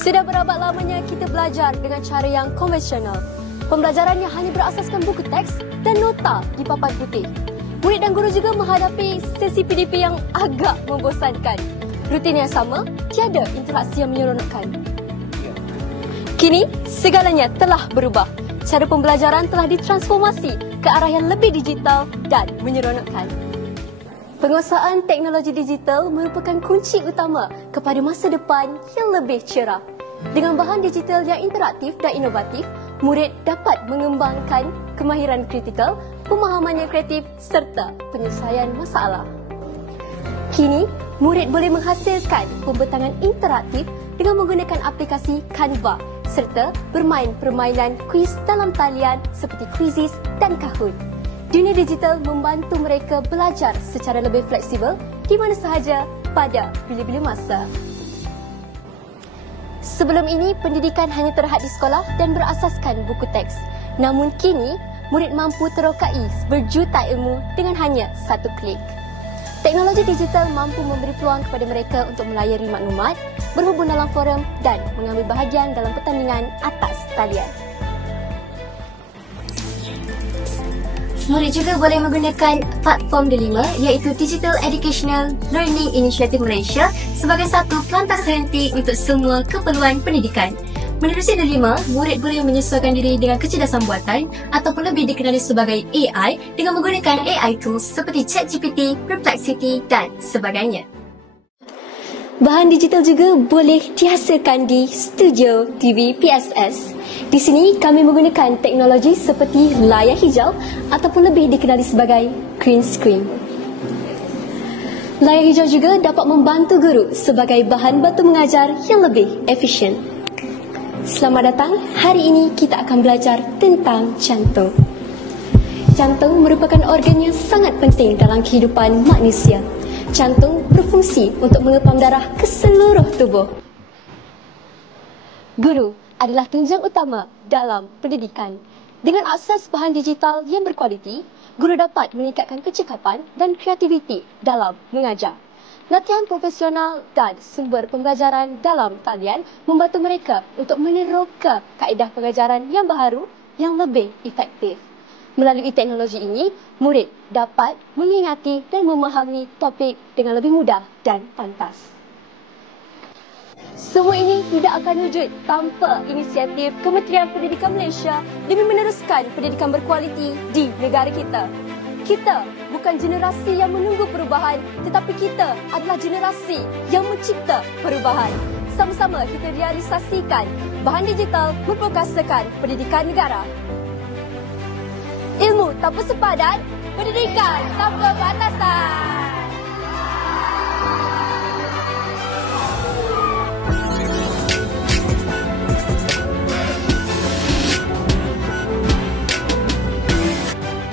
Sudah berabad lamanya kita belajar dengan cara yang konvensional. Pembelajaran yang hanya berasaskan buku teks dan nota di papan putih. Murid dan guru juga menghadapi sesi PDP yang agak membosankan. Rutin yang sama, tiada interaksi yang menyeronokkan. Kini, segalanya telah berubah. Cara pembelajaran telah ditransformasi ke arah yang lebih digital dan menyeronokkan. Penguasaan teknologi digital merupakan kunci utama kepada masa depan yang lebih cerah. Dengan bahan digital yang interaktif dan inovatif, murid dapat mengembangkan kemahiran kritikal, pemahaman yang kreatif serta penyelesaian masalah. Kini, murid boleh menghasilkan pembentangan interaktif dengan menggunakan aplikasi Canva serta bermain permainan kuis dalam talian seperti Quizizz dan Kahoot. Dunia digital membantu mereka belajar secara lebih fleksibel di mana sahaja pada bila-bila masa. Sebelum ini, pendidikan hanya terhad di sekolah dan berasaskan buku teks. Namun kini, murid mampu terokai berjuta ilmu dengan hanya satu klik. Teknologi digital mampu memberi peluang kepada mereka untuk melayari maklumat, berhubung dalam forum dan mengambil bahagian dalam pertandingan atas talian. Murid juga boleh menggunakan platform delima iaitu Digital Educational Learning Initiative Malaysia sebagai satu pelantar sehenti untuk semua keperluan pendidikan. Menerusi delima, murid boleh menyesuaikan diri dengan kecerdasan buatan ataupun lebih dikenali sebagai AI dengan menggunakan AI tools seperti ChatGPT, Perplexity dan sebagainya. Bahan digital juga boleh dihasilkan di Studio TV PSS. Di sini kami menggunakan teknologi seperti layar hijau ataupun lebih dikenali sebagai green screen. Layar hijau juga dapat membantu guru sebagai bahan bantu mengajar yang lebih efisien. Selamat datang, hari ini kita akan belajar tentang jantung. Jantung merupakan organ yang sangat penting dalam kehidupan manusia. Jantung berfungsi untuk mengepam darah ke seluruh tubuh. Guru adalah tunjang utama dalam pendidikan. Dengan akses bahan digital yang berkualiti, guru dapat meningkatkan kecekapan dan kreativiti dalam mengajar. Latihan profesional dan sumber pembelajaran dalam talian membantu mereka untuk meneroka kaedah pengajaran yang baharu yang lebih efektif. Melalui teknologi ini, murid dapat mengingati dan memahami topik dengan lebih mudah dan pantas. Semua ini tidak akan wujud tanpa inisiatif Kementerian Pendidikan Malaysia demi meneruskan pendidikan berkualiti di negara kita. Kita bukan generasi yang menunggu perubahan, tetapi kita adalah generasi yang mencipta perubahan. Sama-sama kita realisasikan bahan digital memperkasakan pendidikan negara. Ilmu tanpa sepadan, pendidikan tanpa batasan.